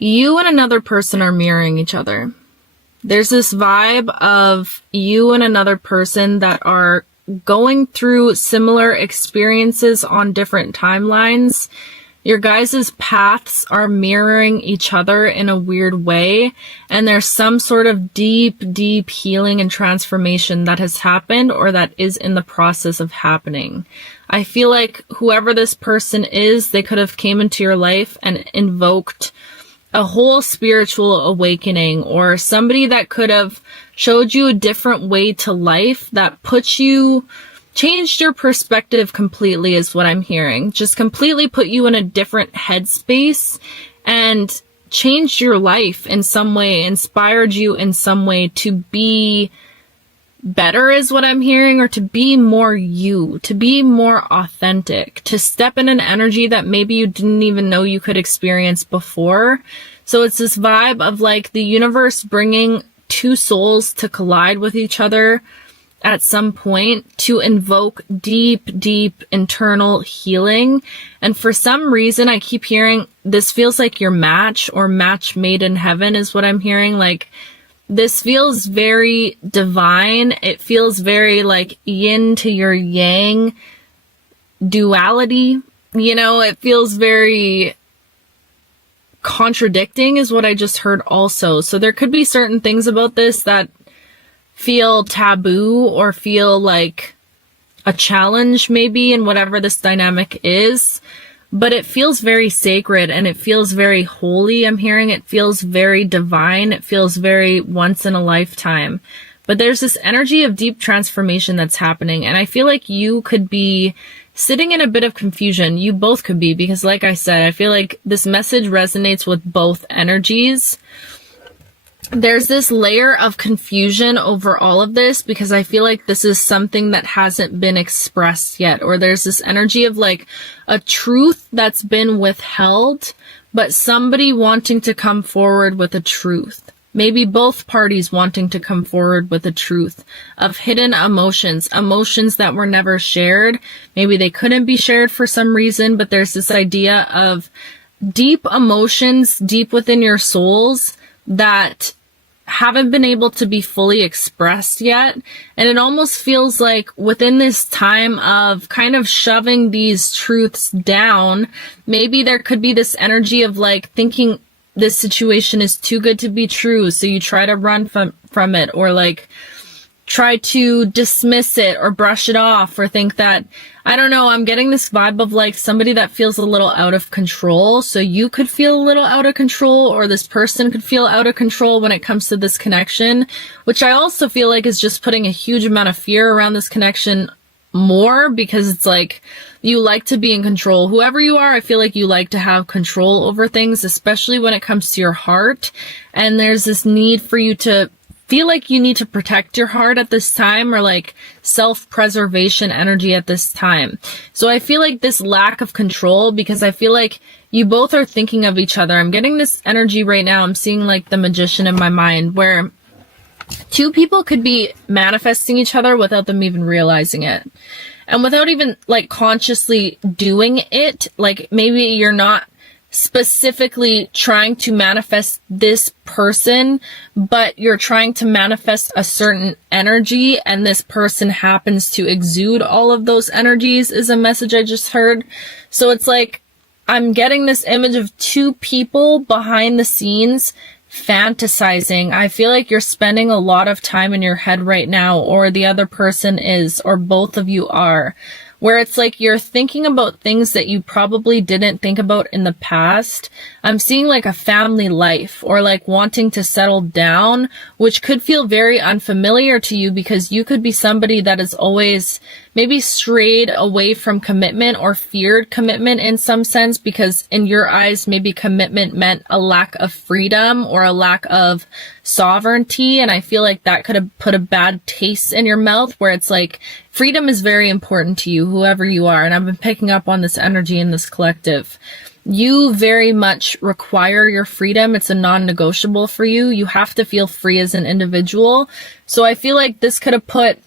You and another person are mirroring each other. There's this vibe of you and another person that are going through similar experiences on different timelines. Your guys' paths are mirroring each other in a weird way, and there's some sort of deep healing and transformation that has happened or that is in the process of happening. I feel like whoever this person is, they could have came into your life and invoked a whole spiritual awakening, or somebody that could have showed you a different way to life that changed your perspective completely, is what I'm hearing. Just completely put you in a different headspace and changed your life in some way, inspired you in some way to be better, is what I'm hearing, or to be more you, to be more authentic, to step in an energy that maybe you didn't even know you could experience before. So it's this vibe of like the universe bringing two souls to collide with each other at some point to invoke deep internal healing. And for some reason, I keep hearing this feels like your match, or match made in heaven, is what I'm hearing. Like, this feels very divine. It feels very like yin to your yang duality. You know, it feels very contradicting, is what I just heard also. So there could be certain things about this that feel taboo or feel like a challenge maybe in whatever this dynamic is. But it feels very sacred and it feels very holy. I'm hearing it feels very divine. It feels very once in a lifetime. But there's this energy of deep transformation that's happening. And I feel like you could be sitting in a bit of confusion. You both could be, because like I said, I feel like this message resonates with both energies. There's this layer of confusion over all of this because I feel like this is something that hasn't been expressed yet, or there's this energy of like a truth that's been withheld, but somebody wanting to come forward with a truth. Maybe both parties wanting to come forward with a truth of hidden emotions that were never shared. Maybe they couldn't be shared for some reason, but there's this idea of deep emotions deep within your souls that haven't been able to be fully expressed yet. And it almost feels like within this time of kind of shoving these truths down, maybe there could be this energy of like thinking this situation is too good to be true. So you try to run from it, or like try to dismiss it or brush it off, or think that, I don't know, I'm getting this vibe of like somebody that feels a little out of control. So you could feel a little out of control, or this person could feel out of control when it comes to this connection, which I also feel like is just putting a huge amount of fear around this connection more, because it's like you like to be in control. Whoever you are, I feel like you like to have control over things, especially when it comes to your heart. And there's this need for you to feel like you need to protect your heart at this time, or like self-preservation energy at this time. So I feel like this lack of control, because I feel like you both are thinking of each other. I'm getting this energy right now. I'm seeing like the magician in my mind, where two people could be manifesting each other without them even realizing it. And without even like consciously doing it. Like maybe you're not specifically trying to manifest this person, but you're trying to manifest a certain energy, and this person happens to exude all of those energies, is a message I just heard. So it's like I'm getting this image of two people behind the scenes fantasizing. I feel like you're spending a lot of time in your head right now, or the other person is, or both of you are, where it's like you're thinking about things that you probably didn't think about in the past. I'm seeing like a family life, or like wanting to settle down, which could feel very unfamiliar to you, because you could be somebody that has always maybe strayed away from commitment or feared commitment in some sense, because in your eyes, maybe commitment meant a lack of freedom or a lack of sovereignty. And I feel like that could have put a bad taste in your mouth, where it's like freedom is very important to you, whoever you are. And I've been picking up on this energy in this collective. You very much require your freedom. It's a non-negotiable for you. You have to feel free as an individual. So I feel like this could have put,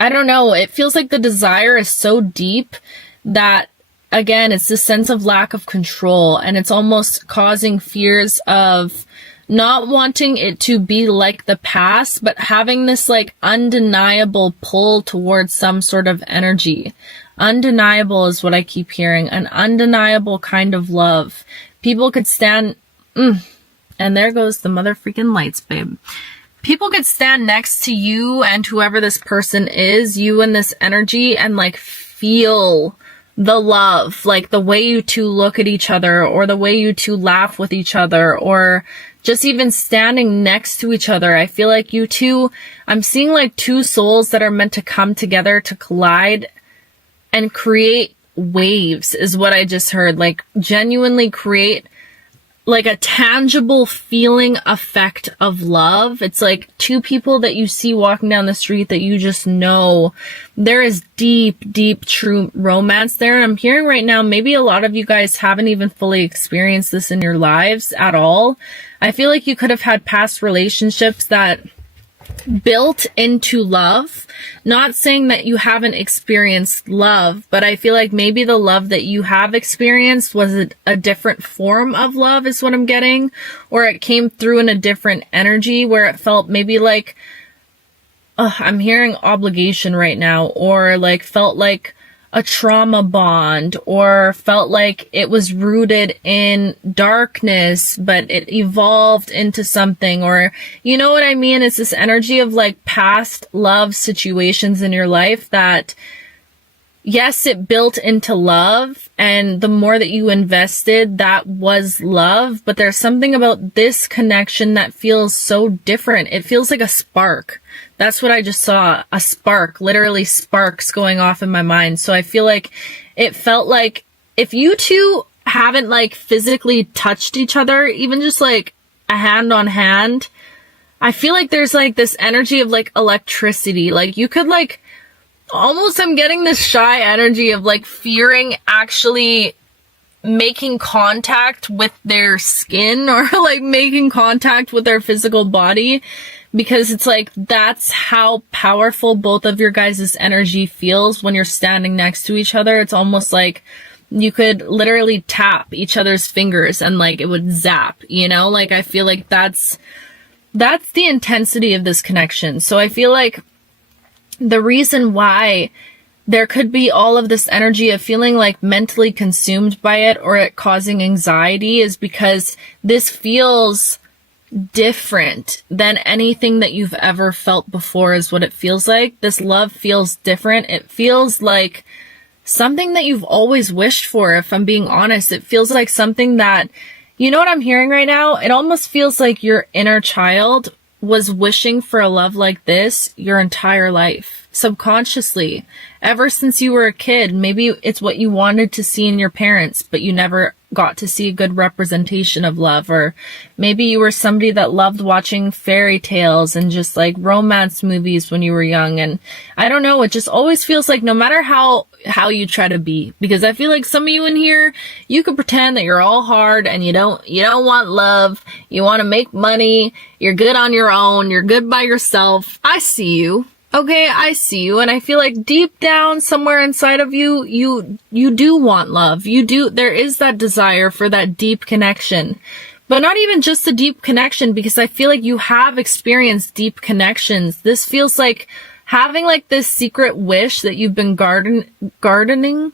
I don't know, it feels like the desire is so deep that again, it's this sense of lack of control, and it's almost causing fears of not wanting it to be like the past, but having this like undeniable pull towards some sort of energy. Undeniable is what I keep hearing. An undeniable kind of love. People could stand, and there goes the mother freaking lights, babe. People could stand next to you and whoever this person is, you and this energy, and like feel the love, like the way you two look at each other, or the way you two laugh with each other, or just even standing next to each other. I feel like you two, I'm seeing like two souls that are meant to come together to collide and create waves is what I just heard. Like genuinely create like a tangible feeling effect of love. It's like two people that you see walking down the street that you just know there is deep, deep, true romance there. And I'm hearing right now, maybe a lot of you guys haven't even fully experienced this in your lives at all. I feel like you could have had past relationships that built into love. Not saying that you haven't experienced love, but I feel like maybe the love that you have experienced was a different form of love is what I'm getting, or it came through in a different energy where it felt maybe like, I'm hearing obligation right now, or like felt like a trauma bond, or felt like it was rooted in darkness, but it evolved into something, or you know what I mean? It's this energy of like past love situations in your life that, yes, it built into love, and the more that you invested, that was love, but there's something about this connection that feels so different. It feels like a spark. That's what I just saw. A spark, literally sparks going off in my mind. So I feel like it felt like if you two haven't like physically touched each other, even just like a hand on hand, I feel like there's like this energy of like electricity. Like you could like almost, I'm getting this shy energy of like fearing actually making contact with their skin or like making contact with their physical body, because it's like that's how powerful both of your guys' energy feels when you're standing next to each other. It's almost like you could literally tap each other's fingers and like it would zap, you know? Like I feel like that's the intensity of this connection. So I feel like the reason why there could be all of this energy of feeling like mentally consumed by it or it causing anxiety is because this feels different than anything that you've ever felt before is what it feels like. This love feels different. It feels like something that you've always wished for, if I'm being honest. It feels like something that, you know what I'm hearing right now? It almost feels like your inner child was wishing for a love like this your entire life, subconsciously, ever since you were a kid. Maybe it's what you wanted to see in your parents, but you never got to see a good representation of love. Or maybe you were somebody that loved watching fairy tales and just like romance movies when you were young. And I don't know, it just always feels like no matter how you try to be, because I feel like some of you in here, you could pretend that you're all hard and you don't want love, you want to make money, you're good on your own, you're good by yourself. I see you. Okay, I see you, and I feel like deep down somewhere inside of you, you do want love. There is that desire for that deep connection. But not even just a deep connection, because I feel like you have experienced deep connections. This feels like having like this secret wish that you've been gardening.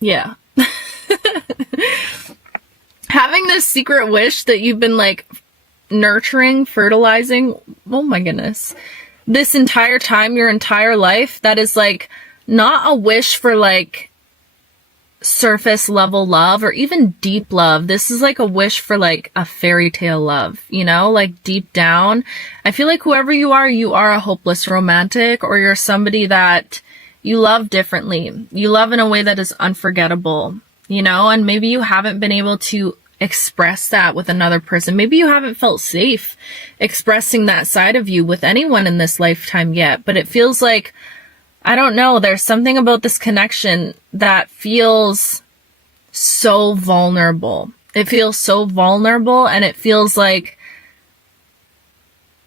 Yeah. Having this secret wish that you've been like nurturing, fertilizing, oh my goodness, this entire time, your entire life, that is like not a wish for like surface level love or even deep love. This is like a wish for like a fairy tale love, you know, like deep down. I feel like whoever you are a hopeless romantic, or you're somebody that you love differently. You love in a way that is unforgettable, you know, and maybe you haven't been able to express that with another person. Maybe you haven't felt safe expressing that side of you with anyone in this lifetime yet, but it feels like, I don't know, there's something about this connection that feels so vulnerable. It feels so vulnerable, and it feels like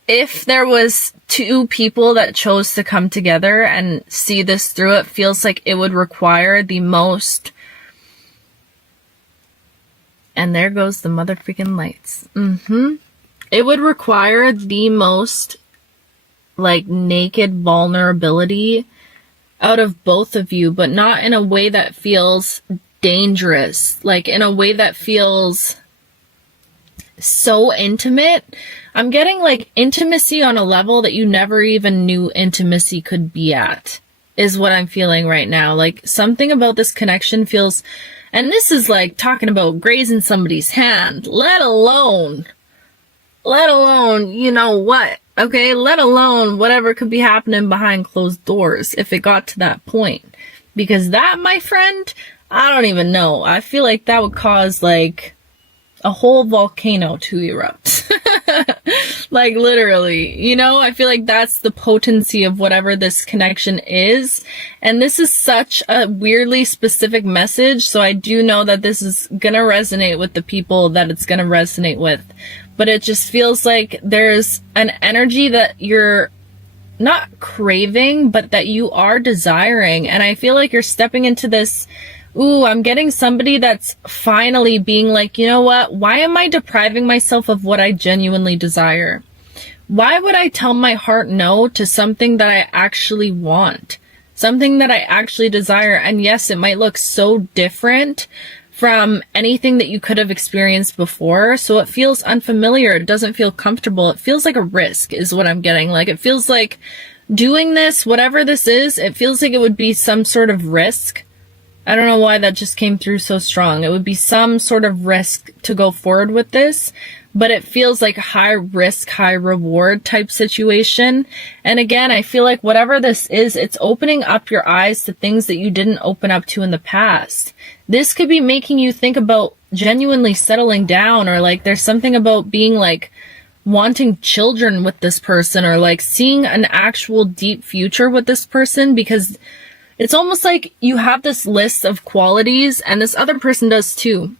if there was two people that chose to come together and see this through, it feels like it would require the most, and there goes the motherfucking lights. It would require the most, like, naked vulnerability out of both of you, but not in a way that feels dangerous, like in a way that feels so intimate. I'm getting like intimacy on a level that you never even knew intimacy could be at, is what I'm feeling right now. Like something about this connection feels, and this is like talking about grazing somebody's hand, let alone, you know what? Okay, let alone whatever could be happening behind closed doors if it got to that point. Because that, my friend, I don't even know. I feel like that would cause like a whole volcano to erupt. Like literally, you know, I feel like that's the potency of whatever this connection is. And this is such a weirdly specific message. So I do know that this is going to resonate with the people that it's going to resonate with. But it just feels like there's an energy that you're not craving, but that you are desiring. And I feel like you're stepping into this, ooh, I'm getting somebody that's finally being like, you know what? Why am I depriving myself of what I genuinely desire? Why would I tell my heart no to something that I actually want? Something that I actually desire. And yes, it might look so different from anything that you could have experienced before. So it feels unfamiliar. It doesn't feel comfortable. It feels like a risk is what I'm getting. Like it feels like doing this, whatever this is, it feels like it would be some sort of risk. I don't know why that just came through so strong. It would be some sort of risk to go forward with this, but it feels like a high risk, high reward type situation. And again, I feel like whatever this is, it's opening up your eyes to things that you didn't open up to in the past. This could be making you think about genuinely settling down, or like there's something about being like wanting children with this person, or like seeing an actual deep future with this person, because it's almost like you have this list of qualities and this other person does too.